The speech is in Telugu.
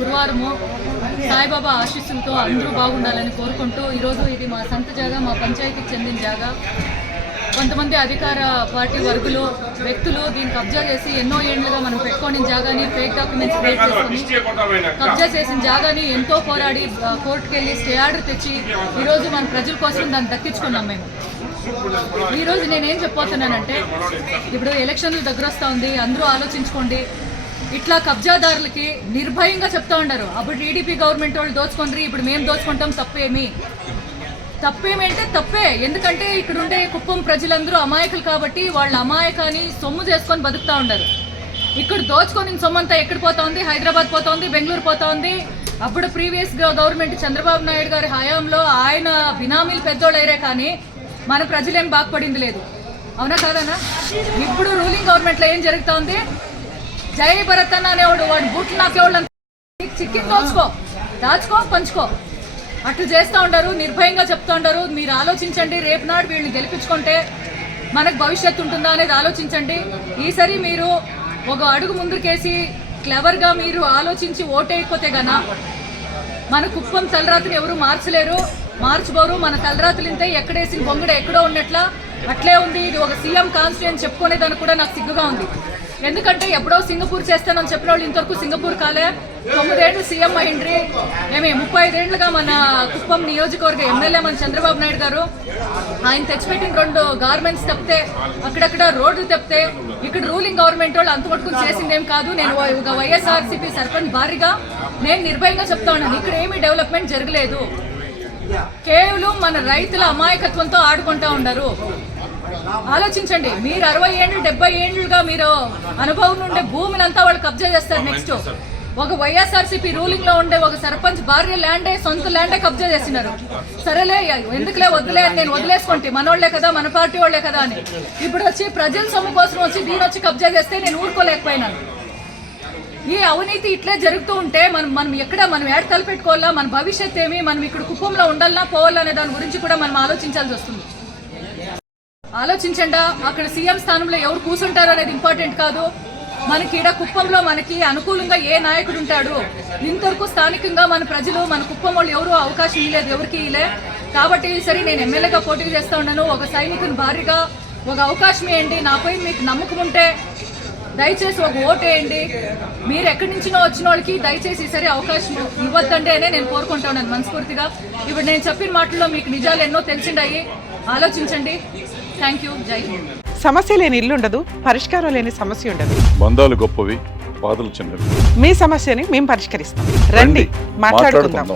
గురువారము సాయిబాబా ఆశీస్సులతో అందరూ బాగుండాలని కోరుకుంటూ ఈరోజు ఇది మా సొంత జాగా, మా పంచాయతీకి చెందిన జాగా. కొంతమంది అధికార పార్టీ వర్గులు వ్యక్తులు దీన్ని కబ్జా చేసి ఎన్నో ఏళ్లుగా మనం పెట్టుకోని జాగాని ఫేక్ డాక్యుమెంట్స్ క్రియేట్ చేసుకుని కబ్జా చేసిన జాగాని ఎంతో పోరాడి కోర్టుకు వెళ్ళి స్టే ఆర్డర్ తెచ్చి ఈరోజు మన ప్రజల కోసం దాన్ని దక్కించుకున్నాం మేము. ఈరోజు నేనేం చెప్పబోతున్నానంటే, ఇప్పుడు ఎలక్షన్లు దగ్గర వస్తూ ఉంది, అందరూ ఆలోచించుకోండి. ఇట్లా కబ్జాదారులకి నిర్భయంగా చెప్తా ఉన్నారు, అప్పుడు టీడీపీ గవర్నమెంట్ వాళ్ళు దోచుకుంటారు, ఇప్పుడు మేము దోచుకుంటాం, తప్పేమంటే తప్పే. ఎందుకంటే ఇక్కడ ఉండే కుప్పం ప్రజలందరూ అమాయకులు కాబట్టి వాళ్ళ అమాయకాన్ని సొమ్ము చేసుకొని బతుకుతూ ఉన్నారు. ఇక్కడ దోచుకొని సొమ్మంతా ఎక్కడ పోతా ఉంది, హైదరాబాద్ పోతా ఉంది, బెంగళూరు పోతా ఉంది. అప్పుడు ప్రీవియస్ గవర్నమెంట్ చంద్రబాబు నాయుడు గారి హయాంలో ఆయన బినామీలు పెద్దోళ్ళైరే కానీ మన ప్రజలేం బాగుపడింది లేదు. అవునా కాదన్నా? ఇప్పుడు రూలింగ్ గవర్నమెంట్లో ఏం జరుగుతూ ఉంది, జై భరత్ అన్న అనేవాడు వాడు బూట్లు నాకేవాళ్ళు చిక్కి దాచుకో పంచుకో అట్లు చేస్తూ ఉంటారు. నిర్భయంగా చెప్తూ ఉంటారు. మీరు ఆలోచించండి, రేపు నాడు వీళ్ళని గెలిపించుకుంటే మనకు భవిష్యత్తు ఉంటుందా అనేది ఆలోచించండి. ఈసారి మీరు ఒక అడుగు ముందుకేసి క్లెవర్గా మీరు ఆలోచించి ఓటేయకపోతే గన మన కుప్పం తలరాత్రిని ఎవరు మార్చబోరు. మన తలరాత్రులు ఇంతే, ఎక్కడేసిన బొంగుడ ఎక్కడో ఉన్నట్లా అట్లే ఉంది. ఇది ఒక సీఎం కాన్స్టిట్యూయెన్సీ చెప్పుకునేదానికి కూడా నాకు సిగ్గుగా ఉంది. ఎందుకంటే ఎప్పుడో సింగపూర్ చేస్తానని చెప్పిన వాళ్ళు ఇంతవరకు సింగపూర్ కాలే. 9 ఏళ్ళు సీఎం అయిండ్రి, 35 ఏళ్ళుగా మన కుప్పం నియోజకవర్గ ఎమ్మెల్యే మన చంద్రబాబు నాయుడు గారు. ఆయన తెచ్చిపెట్టిన 2 గార్మెంట్స్ తప్పితే, అక్కడక్కడ రోడ్లు తప్పితే ఇక్కడ రూలింగ్ గవర్నమెంట్ వాళ్ళు అంత పట్టుకుని చేసిందేం కాదు. నేను ఒక వైఎస్ఆర్సీపీ సర్పంచ్ భారీగా నేను నిర్భయంగా చెప్తా ఉన్నాను, ఇక్కడ ఏమీ డెవలప్మెంట్ జరగలేదు. కేవలం మన రైతుల అమాయకత్వంతో ఆడుకుంటా ఉన్నారు. ఆలోచించండి, మీరు 60 ఏళ్ళు 70 ఏళ్ళుగా మీరు అనుభవం ఉండే భూమిని అంతా వాళ్ళు కబ్జా చేస్తారు. నెక్స్ట్ ఒక వైఎస్ఆర్సీపీ రూలింగ్ లో ఉండే ఒక సర్పంచ్ భార్య ల్యాండే, సొంత ల్యాండే కబ్జా చేస్తున్నారు. సరేలే, ఎందుకులే వదిలే, నేను వదిలేసుకుంటే మనోళ్లే కదా, మన పార్టీ వాళ్లే కదా అని. ఇప్పుడు వచ్చి ప్రజల సొమ్ము కోసం వచ్చి దీని వచ్చి కబ్జా చేస్తే నేను ఊరుకోలేకపోయినాను. ఈ అవినీతి ఇట్లే జరుగుతూ ఉంటే మనం ఏడ తలపెట్టుకోవాలా, మన భవిష్యత్ ఏమి, మనం ఇక్కడ కుప్పంలో ఉండాలన్నా పోవాలా అనే దాని గురించి కూడా మనం ఆలోచించాల్సి వస్తుంది. ఆలోచించండా, అక్కడ సీఎం స్థానంలో ఎవరు కూర్చుంటారో అనేది ఇంపార్టెంట్ కాదు. మనకి ఈడ కుప్పంలో మనకి అనుకూలంగా ఏ నాయకుడు ఉంటాడు. ఇంతవరకు స్థానికంగా మన ప్రజలు, మన కుప్పం వాళ్ళు ఎవరు అవకాశం ఇవ్వలేదు, ఎవరికి ఇలే. కాబట్టి సరే, నేను ఎమ్మెల్యేగా పోటీ చేస్తూ ఉన్నాను. ఒక సైనికుని భారీగా ఒక అవకాశం ఇవ్వండి. నాపై మీకు నమ్మకం ఉంటే దయచేసి ఒక ఓటు వేయండి. మీరు ఎక్కడి నుంచినో వచ్చిన వాళ్ళకి దయచేసి ఈసారి అవకాశం ఇవ్వద్దండి అనే నేను కోరుకుంటా ఉన్నాను మనస్ఫూర్తిగా. ఇప్పుడు నేను చెప్పిన మాటల్లో మీకు నిజాలు ఎన్నో తెలిసిండాయి, ఆలోచించండి. Thank you. జై హింద్. సమస్య లేని ఇల్లు ఉండదు, పరిష్కారం లేని సమస్య ఉండదు. బంధాలు గొప్పవి, బాధలు చిన్నవి. మీ సమస్యని మేము పరిష్కరిస్తాం. రండి, మాట్లాడుకుందాం.